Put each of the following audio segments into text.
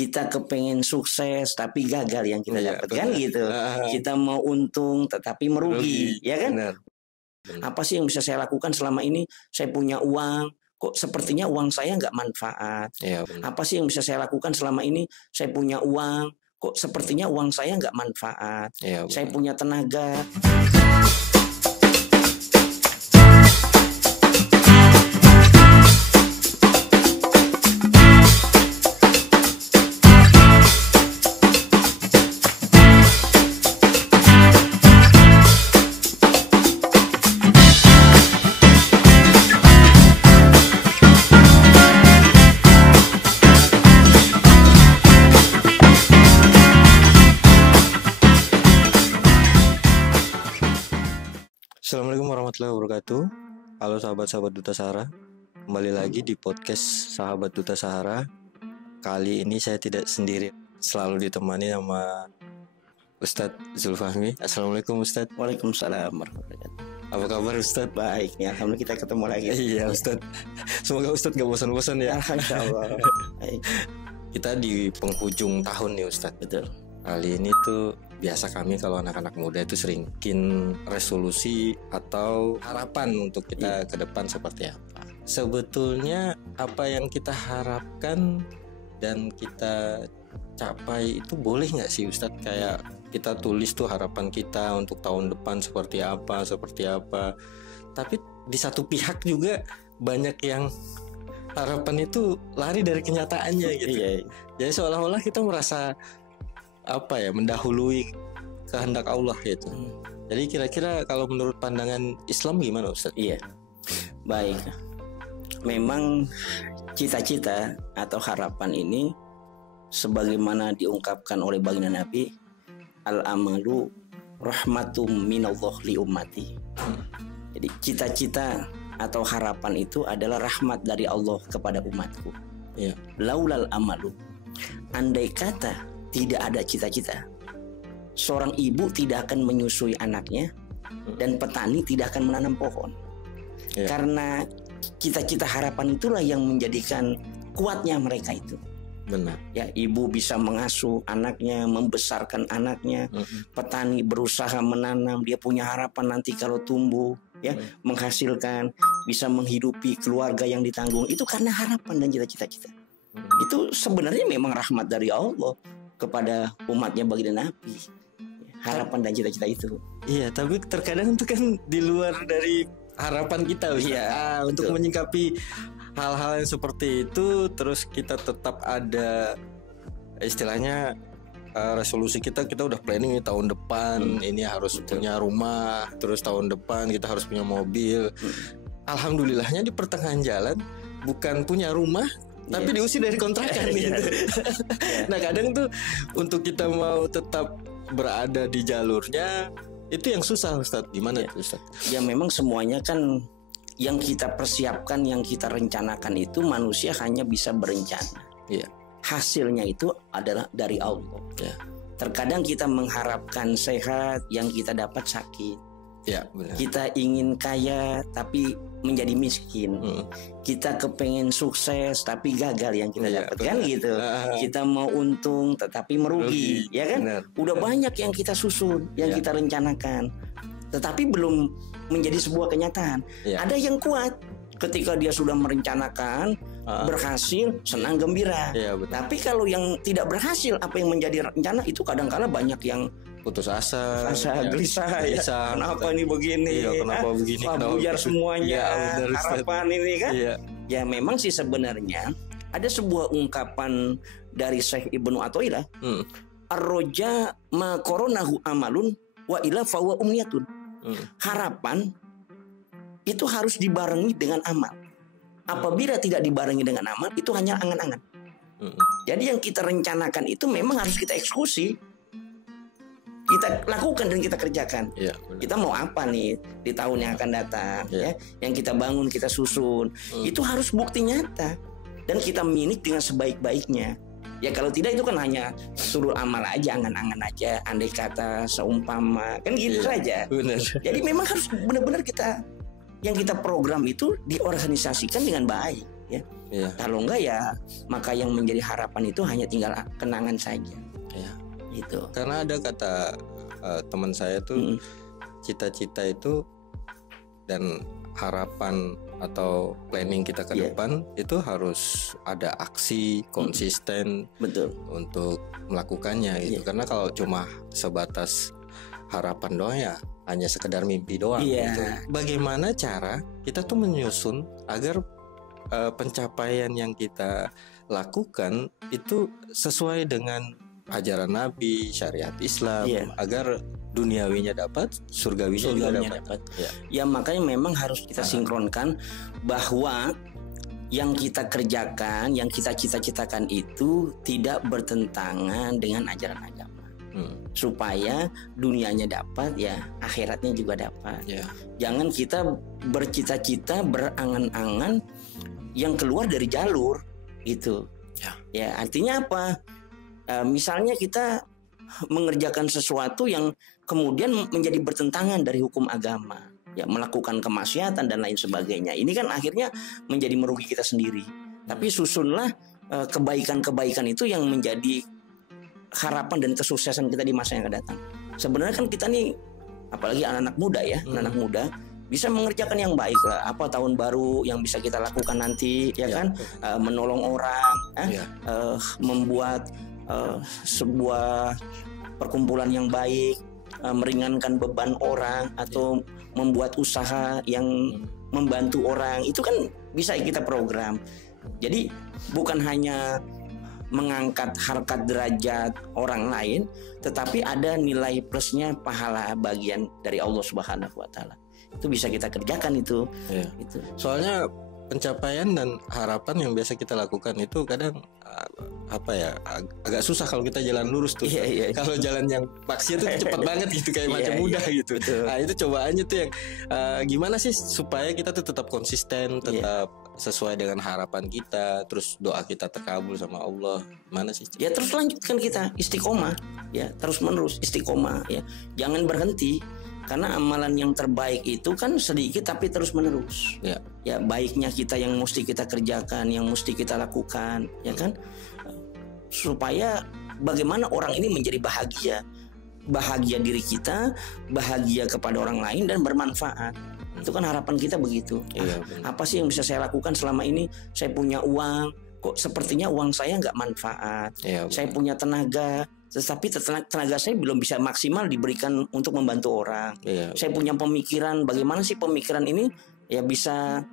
kita kepengen sukses tapi gagal yang kita dapatkan gitu. Kita mau untung tetapi merugi, ya kan? Benar. Apa sih yang bisa saya lakukan selama ini? Saya punya uang, kok sepertinya uang saya nggak manfaat. Ya, apa sih yang bisa saya lakukan selama ini? Saya punya uang, kok sepertinya uang saya nggak manfaat. Ya, saya punya tenaga. Assalamualaikum warahmatullahi wabarakatuh. Halo sahabat-sahabat Duta Sahara, kembali lagi di podcast Sahabat Duta Sahara. Kali ini saya tidak sendiri, selalu ditemani sama Ustadz Zulfahmi. Assalamualaikum Ustadz. Waalaikumsalam warahmatullahi wabarakatuh. Apa kabar Ustadz? Baik ya, alhamdulillah kita ketemu lagi. Iya Ustadz, semoga Ustadz gak bosan-bosan ya. Insyaallah. Kita di penghujung tahun nih Ustadz. Betul. Kali ini tuh biasa kami kalau anak-anak muda itu sering bikin resolusi atau harapan untuk kita ke depan seperti apa. Sebetulnya apa yang kita harapkan dan kita capai itu boleh nggak sih Ustadz? Kayak kita tulis tuh harapan kita untuk tahun depan seperti apa. Tapi di satu pihak juga banyak yang harapan itu lari dari kenyataannya gitu. Iya. Jadi seolah-olah kita merasa mendahului kehendak Allah gitu. Jadi kira-kira kalau menurut pandangan Islam gimana Ustaz? Iya. Baik. Memang cita-cita atau harapan ini sebagaimana diungkapkan oleh baginda Nabi, al-amalu rahmatum minallah li ummati. Jadi cita-cita atau harapan itu adalah rahmat dari Allah kepada umatku. Iya. Laulal amalu. Andai kata tidak ada cita-cita, seorang ibu tidak akan menyusui anaknya dan petani tidak akan menanam pohon. Karena cita-cita harapan itulah yang menjadikan kuatnya mereka itu. Benar. Ya, ibu bisa mengasuh anaknya, membesarkan anaknya. Petani berusaha menanam, dia punya harapan nanti kalau tumbuh ya menghasilkan, bisa menghidupi keluarga yang ditanggung. Itu karena harapan dan cita-cita kita. Itu sebenarnya memang rahmat dari Allah kepada umatnya baginda Nabi, harapan dan cita-cita itu. Iya, tapi terkadang itu kan di luar dari harapan kita, iya, untuk menyikapi hal-hal yang seperti itu. Terus kita tetap ada istilahnya resolusi kita udah planning nih tahun depan ini harus punya rumah, terus tahun depan kita harus punya mobil. Alhamdulillahnya di pertengahan jalan bukan punya rumah, tapi diusir dari kontrakan gitu. Nah kadang tuh untuk kita mau tetap berada di jalurnya itu yang susah Ustadz. Gimana Ustadz? Ya memang semuanya kan yang kita persiapkan, yang kita rencanakan itu manusia hanya bisa berencana. Hasilnya itu adalah dari Allah. Terkadang kita mengharapkan sehat, yang kita dapat sakit. Benar. Kita ingin kaya tapi menjadi miskin. Kita kepengen sukses tapi gagal yang kita dapatkan gitu. Kita mau untung tetapi merugi, ya kan? Benar. Udah banyak yang kita susun, yang kita rencanakan, tetapi belum menjadi sebuah kenyataan. Ada yang kuat ketika dia sudah merencanakan, berhasil, senang gembira. Tapi kalau yang tidak berhasil, apa yang menjadi rencana itu kadang-kala banyak yang putus asa, gelisah. Kenapa ini begini? Kenapa begini? Buyar semuanya harapan ini kan? Ya memang sih sebenarnya ada sebuah ungkapan dari Syekh Ibnu Athaillah, ar-roja ma koronahu amalun wa ila fawa umniyatun. Harapan itu harus dibarengi dengan amal. Apabila tidak dibarengi dengan amal, itu hanya angan-angan. Jadi yang kita rencanakan itu memang harus kita eksekusi. Kita lakukan dan kita kerjakan. Kita mau apa nih di tahun yang akan datang, ya? Yang kita bangun, kita susun, itu harus bukti nyata dan kita minik dengan sebaik-baiknya. Ya kalau tidak itu kan hanya suruh amal aja, angan-angan aja, andai kata, seumpama, kan gitu saja. Benar. Jadi memang harus benar-benar kita yang kita program itu diorganisasikan dengan baik, ya. Iya. Kalau enggak ya maka yang menjadi harapan itu hanya tinggal kenangan saja. Iya. Gitu. Karena ada kata teman saya tuh, cita-cita itu dan harapan atau planning kita ke depan itu harus ada aksi konsisten Betul untuk melakukannya gitu. Karena kalau cuma sebatas harapan doang ya hanya sekedar mimpi doang gitu. Bagaimana cara kita tuh menyusun agar pencapaian yang kita lakukan itu sesuai dengan ajaran Nabi, syariat Islam, agar duniawinya dapat, surgawinya juga dapat. Ya makanya memang harus kita sinkronkan bahwa yang kita kerjakan, yang kita cita-citakan itu tidak bertentangan dengan ajaran agama. Supaya dunianya dapat, ya akhiratnya juga dapat. Jangan kita bercita-cita, berangan-angan yang keluar dari jalur itu. Ya artinya apa? Misalnya kita mengerjakan sesuatu yang kemudian menjadi bertentangan dari hukum agama, ya melakukan kemaksiatan dan lain sebagainya. Ini kan akhirnya menjadi merugi kita sendiri. Tapi susunlah kebaikan-kebaikan itu yang menjadi harapan dan kesuksesan kita di masa yang akan datang. Sebenarnya kan kita nih, apalagi anak-anak muda ya, anak muda bisa mengerjakan yang baik lah. Apa tahun baru yang bisa kita lakukan nanti, ya kan? Menolong orang, membuat sebuah perkumpulan yang baik, meringankan beban orang, atau membuat usaha yang membantu orang, itu kan bisa kita program. Jadi bukan hanya mengangkat harkat derajat orang lain, tetapi ada nilai plusnya, pahala bagian dari Allah Subhanahu wa Ta'ala. Itu bisa kita kerjakan itu. Itu. Soalnya pencapaian dan harapan yang biasa kita lakukan itu kadang agak susah kalau kita jalan lurus tuh. Kalau jalan yang maksiat tuh cepat banget gitu, kayak macam mudah gitu. Nah itu cobaannya tuh yang gimana sih supaya kita tuh tetap konsisten, tetap sesuai dengan harapan kita, terus doa kita terkabul sama Allah. Mana sih? Ya terus lanjutkan kita istiqomah, ya terus menerus istiqomah, ya jangan berhenti. Karena amalan yang terbaik itu kan sedikit tapi terus menerus. Ya baiknya kita yang mesti kita kerjakan, yang mesti kita lakukan, ya kan? Supaya bagaimana orang ini menjadi bahagia diri kita, bahagia kepada orang lain dan bermanfaat. Itu kan harapan kita begitu. Apa sih yang bisa saya lakukan selama ini? Saya punya uang, kok sepertinya uang saya nggak manfaat. Saya punya tenaga, tetapi tenaga saya belum bisa maksimal diberikan untuk membantu orang. Saya punya pemikiran, bagaimana sih pemikiran ini ya bisa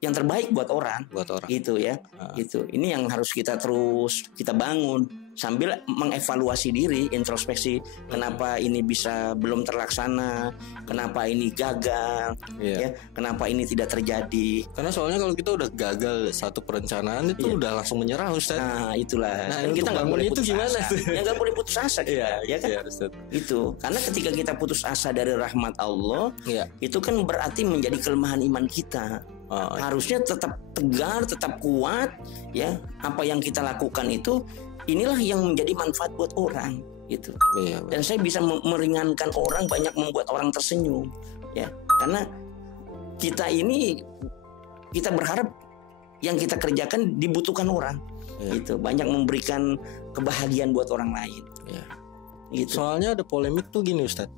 yang terbaik buat orang. Gitu ya. Gitu. Ini yang harus kita terus kita bangun sambil mengevaluasi diri, introspeksi, kenapa ini bisa belum terlaksana, kenapa ini gagal, ya, kenapa ini tidak terjadi. Karena soalnya kalau kita udah gagal satu perencanaan itu udah langsung menyerah, Ustaz. Nah, itulah. Nah, kita nggak boleh putus gimana? asa. Ya nggak boleh putus asa kita, ya kan? Itu. Karena ketika kita putus asa dari rahmat Allah, itu kan berarti menjadi kelemahan iman kita. Harusnya tetap tegar, tetap kuat, ya. Apa yang kita lakukan itu inilah yang menjadi manfaat buat orang, gitu. Dan saya bisa meringankan orang, banyak membuat orang tersenyum, ya. Karena kita berharap yang kita kerjakan dibutuhkan orang, gitu. Banyak memberikan kebahagiaan buat orang lain. Gitu. Soalnya ada polemik tuh gini, Ustadz.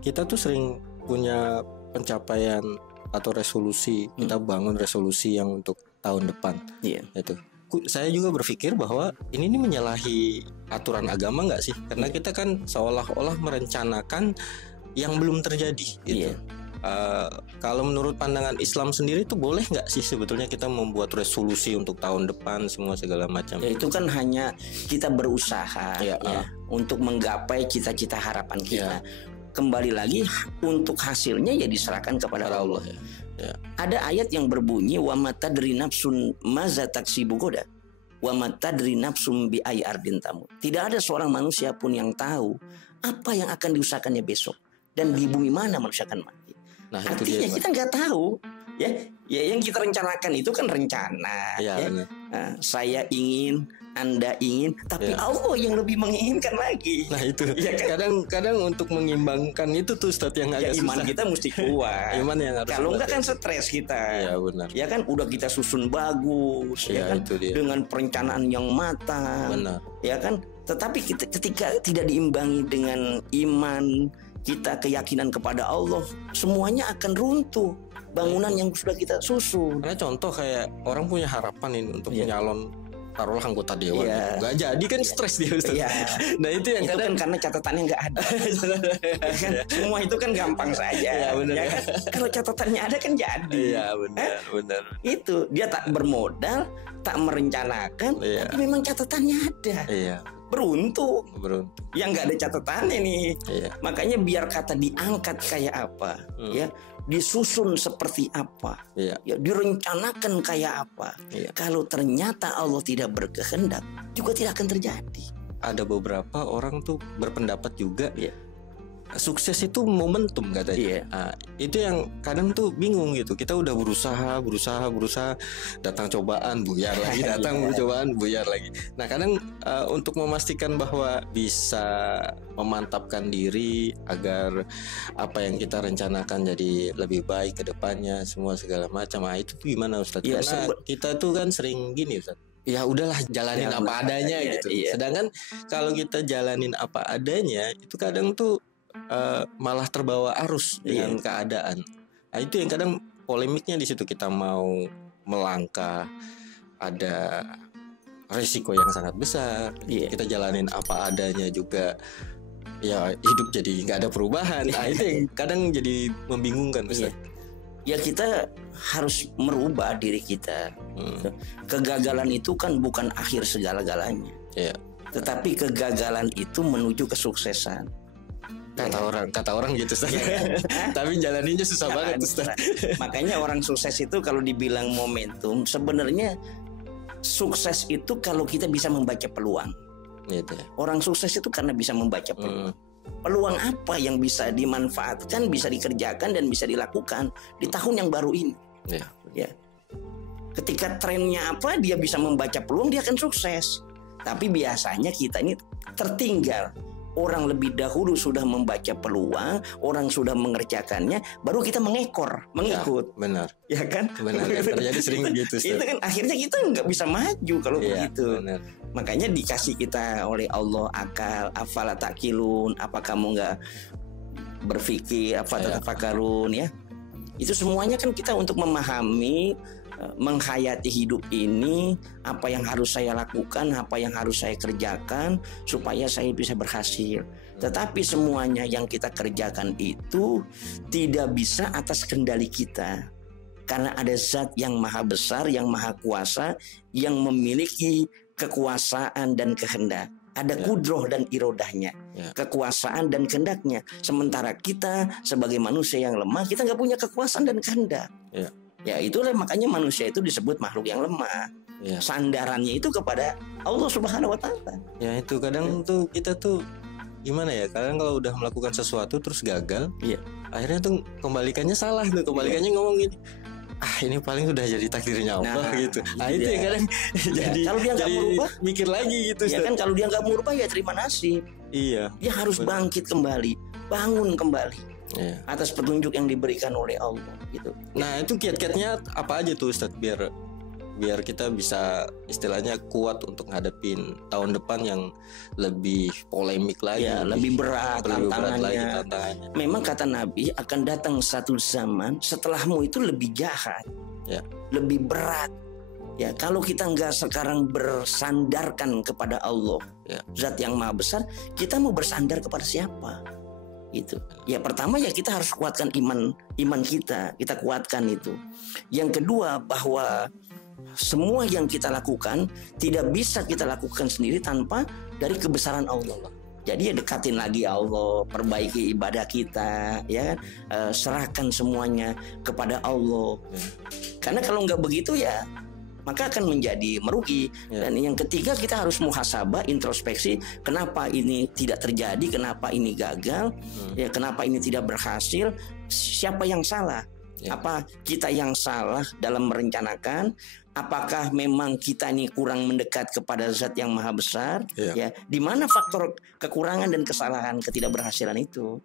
Kita tuh sering punya pencapaian atau resolusi, kita bangun resolusi yang untuk tahun depan. Itu. Saya juga berpikir bahwa ini menyalahi aturan agama nggak sih? Karena kita kan seolah-olah merencanakan yang belum terjadi. Gitu. Kalau menurut pandangan Islam sendiri itu boleh nggak sih sebetulnya kita membuat resolusi untuk tahun depan semua segala macam? Ya, itu kan hanya kita berusaha untuk menggapai cita-cita harapan kita. Kembali lagi untuk hasilnya ya diserahkan kepada Allah. Ada ayat yang berbunyi wa matadri nafsun maza taksibu goda wa matadri nafsum bi ayyi ardin tamut. Tidak ada seorang manusia pun yang tahu apa yang akan diusahakannya besok dan di bumi mana manusia akan mati. Artinya kita nggak tahu, ya yang kita rencanakan itu kan rencana. Saya ingin Anda ingin, tapi Allah yang lebih menginginkan lagi. Nah itu kadang-kadang untuk mengimbangkan itu tuh Ustadz yang agak iman susah. kita mesti kuat. Iman yang harus kalau enggak kan stres kita. Iya benar. Ya kan udah kita susun bagus, ya kan dengan perencanaan yang matang. Benar. Ya kan, tetapi ketika tidak diimbangi dengan iman kita, keyakinan kepada Allah, semuanya akan runtuh. Bangunan yang sudah kita susun. Karena contoh kayak orang punya harapan ini untuk menyalon taruhlah anggota dewan, nggak jadi kan stres dia Ustaz. Nah itu yang kadang kan karena catatannya nggak ada. Ya kan? Semua itu kan gampang saja. Bener, ya kan? Kalau catatannya ada kan jadi. Iya benar. Itu dia tak bermodal, tak merencanakan, tapi memang catatannya ada. Iya. Beruntung. Yang nggak ada catatannya nih. Makanya biar kata diangkat kayak apa, ya, disusun seperti apa, ya, direncanakan kayak apa. Kalau ternyata Allah tidak berkehendak, juga tidak akan terjadi. Ada beberapa orang tuh berpendapat juga, sukses itu momentum katanya. Nah, itu yang kadang tuh bingung gitu. Kita udah berusaha, datang cobaan buyar lagi, cobaan buyar lagi. Nah kadang untuk memastikan bahwa bisa memantapkan diri agar apa yang kita rencanakan jadi lebih baik ke depannya, semua segala macam. Nah itu gimana Ustadz? Karena kita tuh kan sering gini Ustadz, ya udahlah jalanin apa adanya gitu. Sedangkan kalau kita jalanin apa adanya, itu kadang tuh malah terbawa arus dengan keadaan. Nah itu yang kadang polemiknya di situ. Kita mau melangkah, ada resiko yang sangat besar. Kita jalanin apa adanya juga, ya hidup jadi nggak ada perubahan. Nah itu yang kadang jadi membingungkan Ustaz. Ya kita harus merubah diri kita. Kegagalan itu kan bukan akhir segala-galanya. Tetapi kegagalan itu menuju kesuksesan. Kata orang gitu Ustaz. Tapi jalaninnya susah banget Ustaz. Makanya orang sukses itu kalau dibilang momentum, sebenarnya sukses itu kalau kita bisa membaca peluang. Orang sukses itu karena bisa membaca peluang. Peluang apa yang bisa dimanfaatkan, bisa dikerjakan dan bisa dilakukan di tahun yang baru ini. Ketika trennya apa, dia bisa membaca peluang, dia akan sukses. Tapi biasanya kita ini tertinggal. Orang lebih dahulu sudah membaca peluang, orang sudah mengerjakannya, baru kita mengikut. Benar. Ya kan? Benar. Terjadi sering begitu. Itu kan akhirnya kita nggak bisa maju kalau begitu. Benar. Makanya dikasih kita oleh Allah akal, afala ta'qilun, apa kamu nggak berpikir, apa tatafakkarun, ya. Itu semuanya kan kita untuk memahami, menghayati hidup ini, apa yang harus saya lakukan, apa yang harus saya kerjakan supaya saya bisa berhasil. Tetapi semuanya yang kita kerjakan itu tidak bisa atas kendali kita, karena ada zat yang maha besar, yang maha kuasa, yang memiliki kekuasaan dan kehendak. Ada kudroh dan irodahnya, kekuasaan dan kehendaknya. Sementara kita sebagai manusia yang lemah, kita nggak punya kekuasaan dan kehendak. Ya itulah makanya manusia itu disebut makhluk yang lemah. Sandarannya itu kepada Allah Subhanahu Wa Taala. Ya itu kadang tuh kita tuh gimana ya? Kadang kalau udah melakukan sesuatu terus gagal, akhirnya tuh kembalikannya salah tuh. Kembalikannya ngomong gini, ini paling udah jadi takdirnya Allah gitu. Nah itu ya kadang jadi kalau dia nggak merubah, mikir lagi gitu. Ya kan kalau dia nggak merubah ya terima nasib. Dia harus bangkit kembali, bangun kembali. Atas petunjuk yang diberikan oleh Allah gitu. Nah itu kiat-kiatnya apa aja tuh Ustadz biar kita bisa istilahnya kuat untuk ngadepin tahun depan yang lebih polemik lagi, lebih berat tantangannya. Memang kata Nabi akan datang satu zaman setelahmu itu lebih jahat, lebih berat. Ya kalau kita nggak sekarang bersandarkan kepada Allah, Zat yang Maha Besar, kita mau bersandar kepada siapa? Gitu. Ya pertama ya kita harus kuatkan iman kita kuatkan itu. Yang kedua bahwa semua yang kita lakukan tidak bisa kita lakukan sendiri tanpa dari kebesaran Allah. Jadi ya dekatin lagi Allah, perbaiki ibadah kita, ya kan? Serahkan semuanya kepada Allah. Karena kalau nggak begitu ya maka akan menjadi merugi. Dan yang ketiga kita harus muhasabah, introspeksi, kenapa ini tidak terjadi, kenapa ini gagal, ya kenapa ini tidak berhasil, siapa yang salah. Apa kita yang salah dalam merencanakan? Apakah memang kita ini kurang mendekat kepada Zat yang Maha Besar? Ya, di mana faktor kekurangan dan kesalahan ketidakberhasilan itu?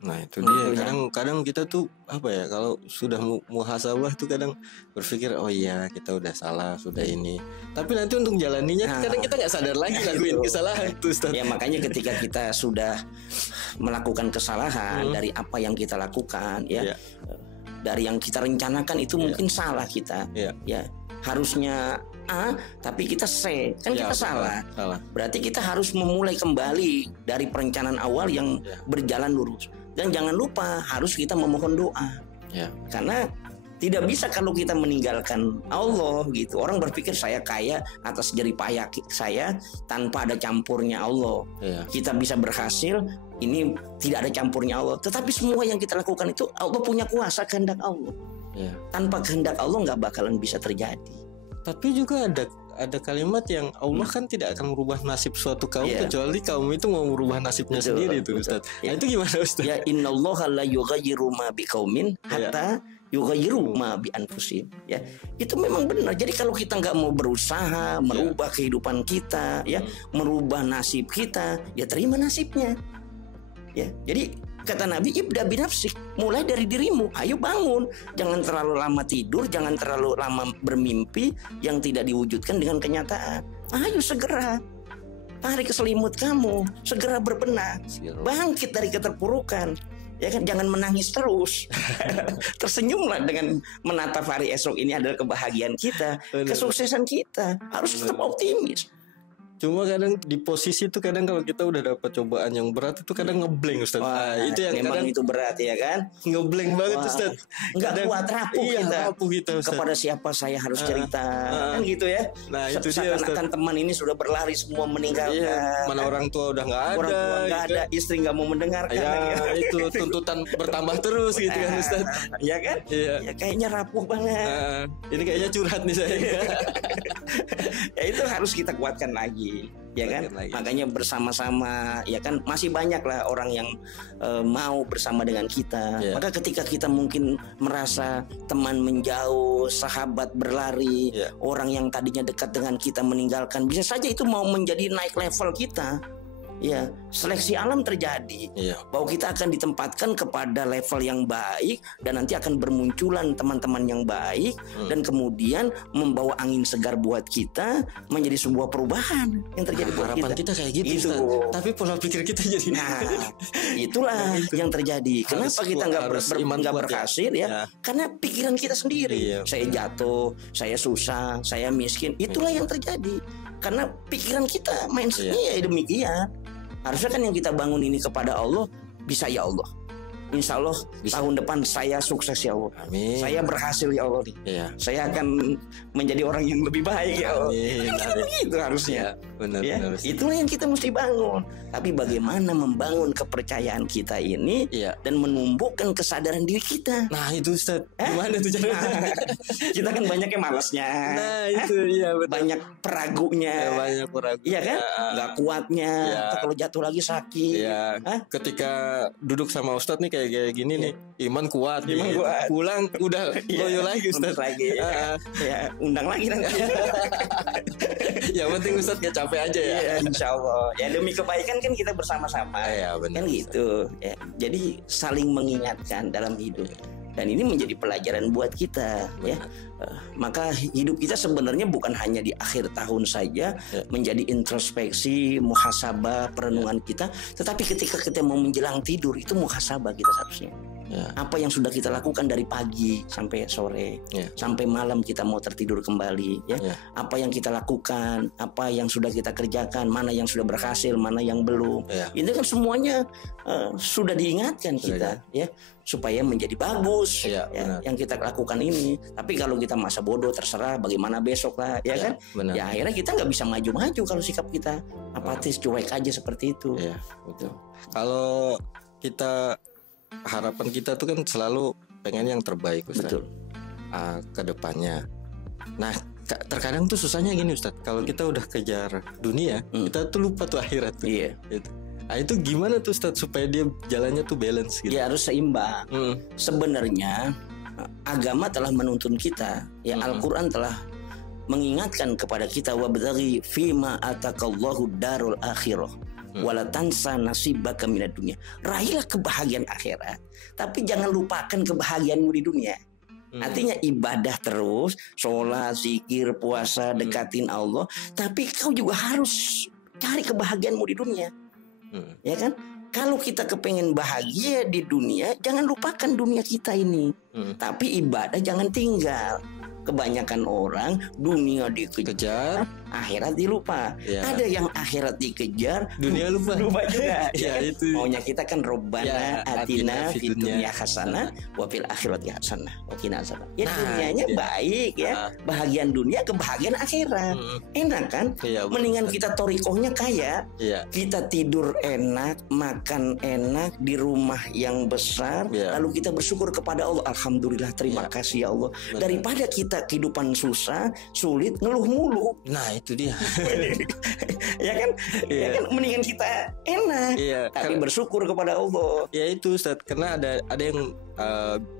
Nah itu dia. Kadang kita tuh apa ya, kalau sudah muhasabah tuh kadang berpikir oh iya kita udah salah, sudah ini. Tapi nanti untuk jalaninya kadang kita nggak sadar lagi lakuin kesalahan tuh, Ustaz. Ya makanya ketika kita sudah melakukan kesalahan dari apa yang kita lakukan, dari yang kita rencanakan itu mungkin salah kita. Ya harusnya A tapi kita C, kan kita salah. Berarti kita harus memulai kembali dari perencanaan awal yang berjalan lurus. Dan jangan lupa harus kita memohon doa. Karena tidak bisa kalau kita meninggalkan Allah gitu. Orang berpikir saya kaya atas jerih payah saya tanpa ada campurnya Allah. Kita bisa berhasil ini tidak ada campurnya Allah. Tetapi semua yang kita lakukan itu Allah punya kuasa, kehendak Allah. Tanpa kehendak Allah nggak bakalan bisa terjadi. Tapi juga ada kalimat yang Allah kan tidak akan merubah nasib suatu kaum kecuali kaum itu mau merubah nasibnya sendiri itu, Ustaz. Nah, itu gimana, Ustaz? Ya innallaha la yughayyiru ma biqaumin hatta yughayyiru ma bi anfusihim. Ya, itu memang benar. Jadi kalau kita nggak mau berusaha merubah kehidupan kita, merubah nasib kita, ya terima nasibnya. Ya, jadi kata Nabi, ibda binafsik, mulai dari dirimu. Ayo bangun, jangan terlalu lama tidur, jangan terlalu lama bermimpi yang tidak diwujudkan dengan kenyataan. Ayo segera tarik selimut kamu, segera berbenah, bangkit dari keterpurukan. Ya kan, jangan menangis terus. Tersenyumlah dengan menatap hari esok ini adalah kebahagiaan kita, kesuksesan kita. Harus tetap optimis. Cuma kadang di posisi itu kadang kalau kita udah dapat cobaan yang berat itu kadang ngeblank, Ustaz. Itu yang memang kadang itu berat ya kan? Ngeblank banget, Ustaz. Enggak kuat, rapuh kita. Ustaz. Kepada siapa saya harus cerita kan gitu ya. Nah, itu dia, Ustaz. Kan teman ini sudah berlari semua meninggalkan. Mana orang tua udah enggak ada. Orang tua enggak ada, istri enggak mau mendengarkan. Itu tuntutan bertambah terus gitu kan, Ustaz. Ya kan? Ya kayaknya rapuh banget. Ini kayaknya curhat nih saya. Ya itu harus kita kuatkan lagi. Ya kan, makanya bersama-sama ya kan, masih banyak lah orang yang mau bersama dengan kita. Maka ketika kita mungkin merasa teman menjauh, sahabat berlari, orang yang tadinya dekat dengan kita meninggalkan, bisa saja itu mau menjadi naik level kita. Ya, seleksi alam terjadi bahwa kita akan ditempatkan kepada level yang baik dan nanti akan bermunculan teman-teman yang baik dan kemudian membawa angin segar buat kita menjadi sebuah perubahan yang terjadi buat harapan kita kayak gitu, itu. Tapi pola pikir kita jadi itulah yang terjadi. Kenapa kita nggak berhasil ya? Karena pikiran kita sendiri. Saya jatuh, saya susah, saya miskin. Itulah yang terjadi. Karena pikiran kita mindsetnya ya demikian. Harusnya kan yang kita bangun ini kepada Allah, bisa ya Allah. Insya Allah tahun depan saya sukses ya Allah. Amin. Saya berhasil ya Allah. Saya akan menjadi orang yang lebih baik ya Allah. Itu harusnya. Benar. Itulah yang kita mesti bangun. Tapi bagaimana membangun kepercayaan kita ini dan menumbuhkan kesadaran diri kita. Nah itu Ustaz, gimana tuh caranya? Kita kan banyaknya malasnya. Nah itu betul. Banyak peragunya. Iya kan? Gak kuatnya. Kalau jatuh lagi sakit. Ketika duduk sama Ustaz nih kayak gini nih, iman kuat. Pulang udah loyo lagi Ustaz. Undang lagi nanti. Yang penting Ustaz gak capek aja ya. Insya Allah. Ya demi kebaikan kan kita bersama-sama. Kan gitu. Jadi saling mengingatkan dalam hidup. Dan ini menjadi pelajaran buat kita. Maka hidup kita sebenarnya bukan hanya di akhir tahun saja menjadi introspeksi, muhasabah, perenungan kita, tetapi ketika kita mau menjelang tidur itu muhasabah kita seharusnya. Apa yang sudah kita lakukan dari pagi sampai sore, sampai malam kita mau tertidur kembali, apa yang kita lakukan, apa yang sudah kita kerjakan, mana yang sudah berhasil, mana yang belum. Itu kan semuanya sudah diingatkan kita, supaya menjadi bagus yang kita lakukan ini. Tapi kalau kita masa bodoh terserah bagaimana besok lah, kan? Ya akhirnya kita nggak bisa maju-maju kalau sikap kita apatis, cuek aja seperti itu. Betul. Kalau kita harapan kita tuh kan selalu pengen yang terbaik Ustaz. Betul. Ke depannya. Nah, terkadang tuh susahnya gini Ustaz. Kalau kita udah kejar dunia, kita tuh lupa tuh akhirat tuh. Gitu. Nah, itu gimana tuh Ustaz supaya dia jalannya tuh balance gitu? Ya harus seimbang. Sebenarnya agama telah menuntun kita, ya Al-Qur'an telah mengingatkan kepada kita, wabtaghi fima atakallahu darul akhirah wala tansa nasibaka minad dunya. Raihlah kebahagiaan akhirat, tapi jangan lupakan kebahagiaanmu di dunia. Artinya ibadah terus, sholat, zikir, puasa, dekatin Allah, tapi kau juga harus cari kebahagiaanmu di dunia. Ya kan? Kalau kita kepengen bahagia di dunia, jangan lupakan dunia kita ini. Tapi ibadah jangan tinggal. Kebanyakan orang dunia dikejar, akhirat dilupa. Ada yang akhirat dikejar, dunia lupa juga. Itu. Maunya kita kan Robbana atina fid dunya hasanah wa fil akhirati hasanah wa qina azaban. Ya dunianya baik ya, bahagian dunia, kebahagiaan akhirat. Enak kan? Mendingan kita thoriqohnya kaya, kita tidur enak, makan enak di rumah yang besar, lalu kita bersyukur kepada Allah, alhamdulillah, terima kasih ya Allah. Daripada kita kehidupan susah, sulit, ngeluh mulu. Nah itu dia. Ya kan? Ya kan, mendingan kita enak, tapi bersyukur kepada Allah. Ya itu Ustaz, karena ada yang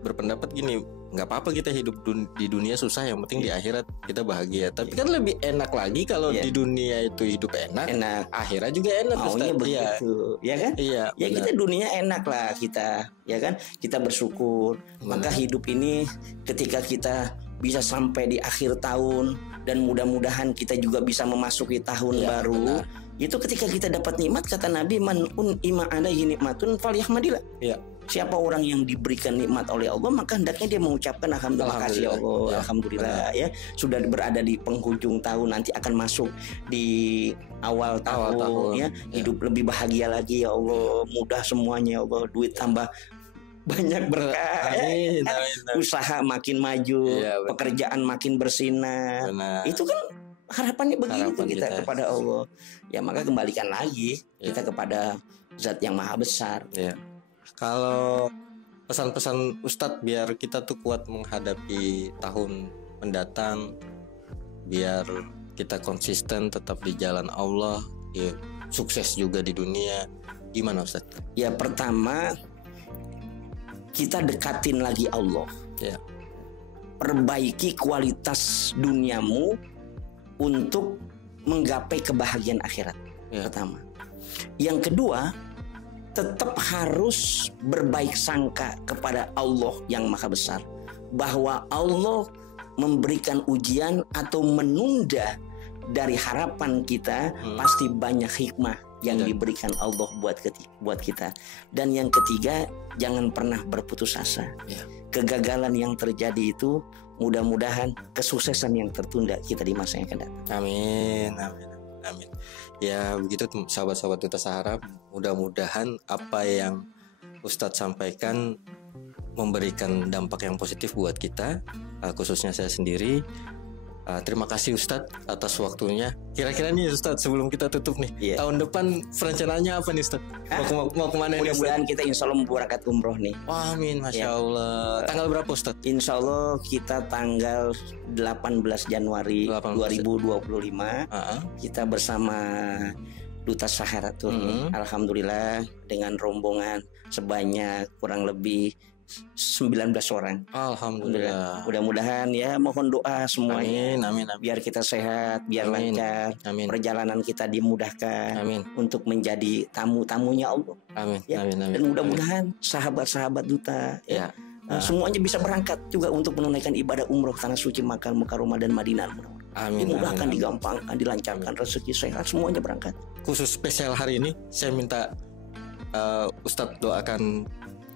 berpendapat gini, nggak apa-apa kita hidup di dunia susah, yang penting di akhirat kita bahagia. Tapi kan lebih enak lagi kalau di dunia itu hidup enak, akhirat juga enak. Maunya begitu, ya kan? Ya kita dunia enak lah kita, ya kan? Kita bersyukur. Maka hidup ini ketika kita bisa sampai di akhir tahun, dan mudah-mudahan kita juga bisa memasuki tahun baru. Itu ketika kita dapat nikmat, kata Nabi, man un'ima alaihi nikmatun falyahmadillah. Siapa orang yang diberikan nikmat oleh Allah, maka hendaknya dia mengucapkan alhamdulillah, kasih Allah, alhamdulillah. Ya, sudah berada di penghujung tahun, nanti akan masuk di awal tahun. Ya, hidup lebih bahagia lagi ya Allah, mudah semuanya ya Allah, duit tambah banyak berkah, amin. Usaha makin maju, pekerjaan makin bersinar. Itu kan harapannya begitu kita kepada Allah. Ya maka kembalikan lagi kita kepada Zat yang Maha Besar. Kalau pesan-pesan Ustadz biar kita tuh kuat menghadapi tahun mendatang, biar kita konsisten tetap di jalan Allah, sukses juga di dunia, gimana Ustadz? Ya pertama, kita dekatin lagi Allah. Perbaiki kualitas duniamu untuk menggapai kebahagiaan akhirat. Pertama. Yang kedua, tetap harus berbaik sangka kepada Allah yang Maha Besar, bahwa Allah memberikan ujian atau menunda dari harapan kita, pasti banyak hikmah yang diberikan Allah buat kita. Dan yang ketiga, jangan pernah berputus asa. Kegagalan yang terjadi itu mudah-mudahan kesuksesan yang tertunda kita di masa yang akan datang. Amin. Ya begitu sahabat-sahabat Duta Sahara, mudah-mudahan apa yang Ustadz sampaikan memberikan dampak yang positif buat kita, khususnya saya sendiri. Terima kasih Ustadz atas waktunya. Kira-kira nih Ustadz, sebelum kita tutup nih, tahun depan perencanaannya apa nih Ustadz? Mau kemana nih? Mudah-mudahan kita insya Allah berangkat umroh nih. Wah, amin, Masya Allah. Tanggal berapa Ustadz? Insya Allah kita tanggal 18 Januari 2025 kita bersama Duta Sahara tuh. Alhamdulillah dengan rombongan sebanyak kurang lebih 19 orang. Alhamdulillah. Mudah-mudahan ya, mohon doa semuanya. Amin. Biar kita sehat, biar lancar. Perjalanan kita dimudahkan. Untuk menjadi tamu-tamunya Allah. Amin. Dan mudah-mudahan sahabat-sahabat Duta semuanya bisa berangkat juga untuk menunaikan ibadah umroh tanah suci Makkah Mukarramah dan Madinah. Dimudahkan, digampangkan, dilancarkan, rezeki sehat, semuanya berangkat. Khusus spesial hari ini saya minta Ustadz doakan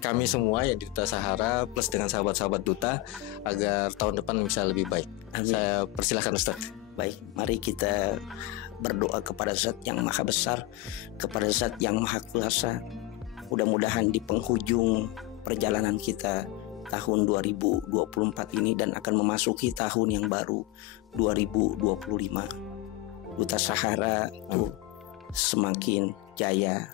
kami semua ya di Duta Sahara plus dengan sahabat-sahabat Duta agar tahun depan bisa lebih baik. Saya persilahkan Ustadz. Baik, mari kita berdoa kepada Zat yang Maha Besar, kepada Zat yang Maha Kuasa. Mudah-mudahan di penghujung perjalanan kita tahun 2024 ini dan akan memasuki tahun yang baru 2025, Duta Sahara tuh semakin jaya,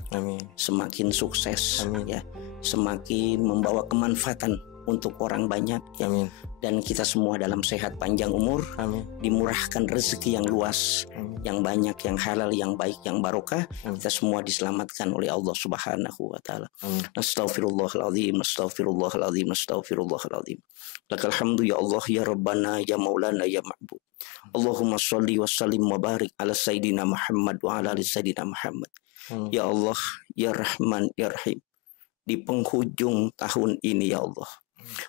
semakin sukses, ya, semakin membawa kemanfaatan untuk orang banyak. Amin. Dan kita semua dalam sehat panjang umur. Amin. Dimurahkan rezeki yang luas, yang banyak, yang halal, yang baik, yang barokah. Kita semua diselamatkan oleh Allah Subhanahu wa taala. Astaghfirullahaladzim, astaghfirullahaladzim, astaghfirullahaladzim. Lakal hamdu ya Allah ya Rabbana ya Maulana ya Ma'bud. Allahumma sholli wa sallim wa barik ala Sayyidina Muhammad wa ala ali Sayyidina Muhammad. Ya Allah, ya Rahman, ya Rahim. Di penghujung tahun ini ya Allah,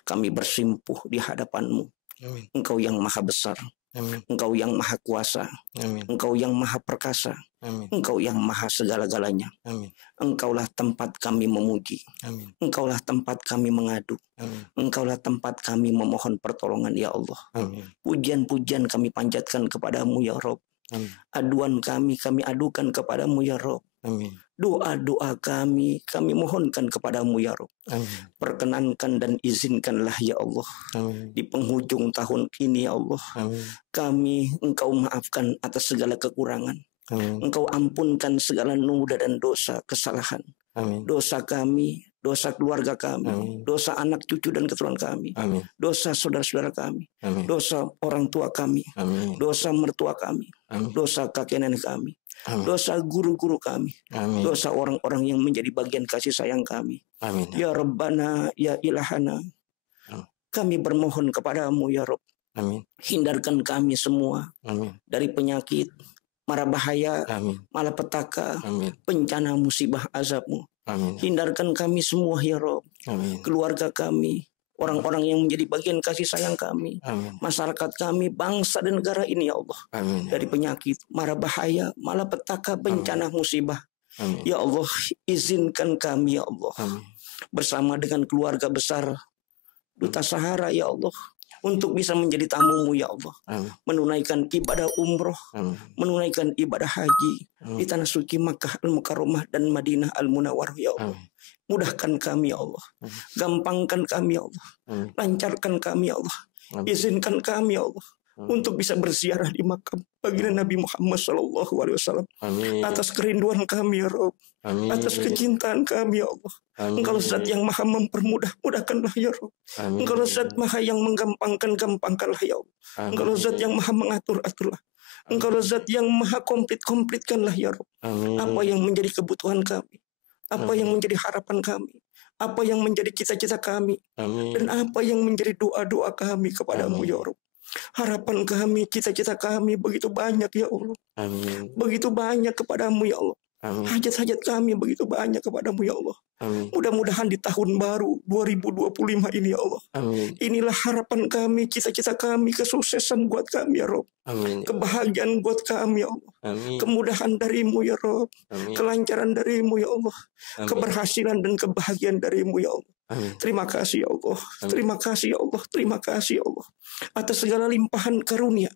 kami bersimpuh di hadapan-Mu. Amin. Engkau yang maha besar. Amin. Engkau yang maha kuasa. Amin. Engkau yang maha perkasa. Amin. Engkau yang maha segala-galanya. Amin. Engkaulah tempat kami memuji. Amin. Engkaulah tempat kami mengadu. Amin. Engkaulah tempat kami memohon pertolongan ya Allah. Amin. Pujian-pujian kami panjatkan kepadamu ya Rob. Amin. Aduan kami adukan kepadamu ya Rob. Amin. Doa-doa kami mohonkan kepadamu ya Rob. Amin. Perkenankan dan izinkanlah ya Allah. Amin. Di penghujung tahun ini ya Allah. Amin. Kami Engkau maafkan atas segala kekurangan. Amin. Engkau ampunkan segala noda dan dosa kesalahan. Amin. Dosa kami, dosa keluarga kami, Amin. dosa anak cucu dan keturunan kami, Amin. dosa saudara-saudara kami, Amin. dosa orang tua kami, Amin. dosa mertua kami, Amin. dosa kakek nenek kami, Amin. dosa guru-guru kami, Amin. dosa orang-orang yang menjadi bagian kasih sayang kami. Amin. Ya Rabbana, ya Ilahana, Amin. kami bermohon kepadamu ya Rabb, Amin. hindarkan kami semua Amin. dari penyakit, mara bahaya, Amin. malapetaka, Amin. bencana musibah azab-Mu. Amin. Hindarkan kami semua ya Rabb, Amin. keluarga kami, orang-orang yang menjadi bagian kasih sayang kami, Amin. masyarakat kami, bangsa dan negara ini ya Allah, Amin. dari penyakit, mara bahaya, malapetaka, bencana musibah. Amin. Ya Allah, izinkan kami ya Allah, Amin. bersama dengan keluarga besar Duta Sahara ya Allah, untuk bisa menjadi tamu-Mu ya Allah, Amin. menunaikan ibadah umroh, Amin. menunaikan ibadah haji di tanah suci Makkah Al-Mukarramah dan Madinah Al-Munawwarah ya Allah. Amin. Mudahkan kami ya Allah, gampangkan kami ya Allah, Amin. lancarkan kami ya Allah, Amin. izinkan kami ya Allah untuk bisa berziarah di makam baginda Nabi Muhammad SAW. Amin. Atas kerinduan kami ya Rabb, Amin. atas kecintaan kami ya Allah. Amin. Engkau zat yang maha mempermudah, mudahkanlah ya Rabb. Amin. Engkau zat maha yang menggampangkan, gampangkanlah ya Allah. Amin. Engkau zat yang maha mengatur, aturlah. Engkau zat yang maha komplitkanlah ya Rabb. Amin. Apa yang menjadi kebutuhan kami, apa yang menjadi harapan kami, apa yang menjadi cita-cita kami, Amin. dan apa yang menjadi doa-doa kami kepadamu ya Rabb. Harapan kami, cita-cita kami begitu banyak ya Allah. Amin. Begitu banyak kepadamu ya Allah. Amin. Hajat-hajat kami begitu banyak kepadamu ya Allah. Amin. Mudah-mudahan di tahun baru 2025 ini ya Allah, Amin. inilah harapan kami, cita-cita kami, kesuksesan buat kami ya Rob, Amin. kebahagiaan buat kami ya Allah, Amin. kemudahan darimu ya Rob, Amin. kelancaran darimu ya Allah, Amin. keberhasilan dan kebahagiaan darimu ya Allah. Amin. Terima kasih ya Allah, Amin. terima kasih ya Allah, terima kasih ya Allah atas segala limpahan karunia,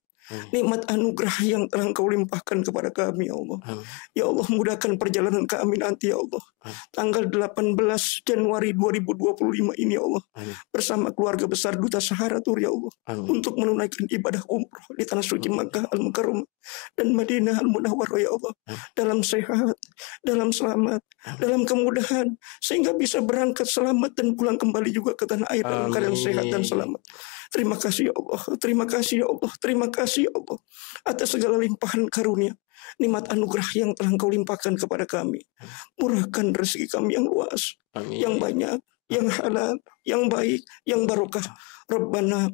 nikmat anugerah yang telah Engkau limpahkan kepada kami ya Allah. Amin. Ya Allah, mudahkan perjalanan kami nanti ya Allah. Tanggal 18 Januari 2025 ini ya Allah. Amin. Bersama keluarga besar Duta Sahara Tur ya Allah. Amin. Untuk menunaikan ibadah umroh di tanah suci Makkah Al-Mukarramah dan Madinah Al-Munawwarah ya Allah. Dalam sehat, dalam selamat, dalam kemudahan. Sehingga bisa berangkat selamat dan pulang kembali juga ke tanah air dalam keadaan sehat dan selamat. Terima kasih ya Allah, terima kasih ya Allah, terima kasih ya Allah atas segala limpahan karunia, nikmat anugerah yang telah Engkau limpahkan kepada kami. Murahkan rezeki kami yang luas, Amin. yang banyak, yang halal, yang baik, yang barokah. Rabbana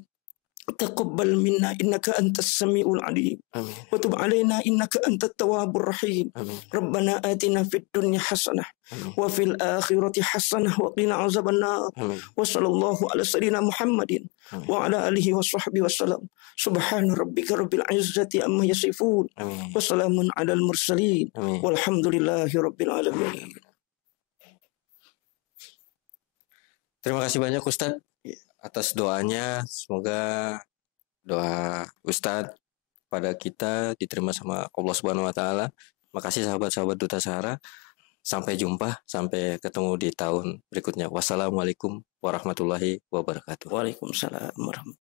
taqabbal minna innaka antas samiul alim Amin. wa tub alaina innaka antat tawwabur rahim. Amin. Rabbana atina fid dunya hasanah Amin. wa fil akhirati hasanah wa qina azabannar. Amin. Wa sallallahu ala sayyidina Muhammadin wa ala alihi wa sahbihi wasallam. Subhana rabbika rabbil izzati amma yasifun. Amin. Wa salamun alal mursalin. Amin. Walhamdulillahi rabbil alamin. Terima kasih banyak Ustadz atas doanya. Semoga doa Ustadz pada kita diterima sama Allah Subhanahu wa taala. Makasih sahabat-sahabat Duta Sahara. Sampai jumpa, sampai ketemu di tahun berikutnya. Wassalamualaikum warahmatullahi wabarakatuh. Waalaikumsalam warahmatullahi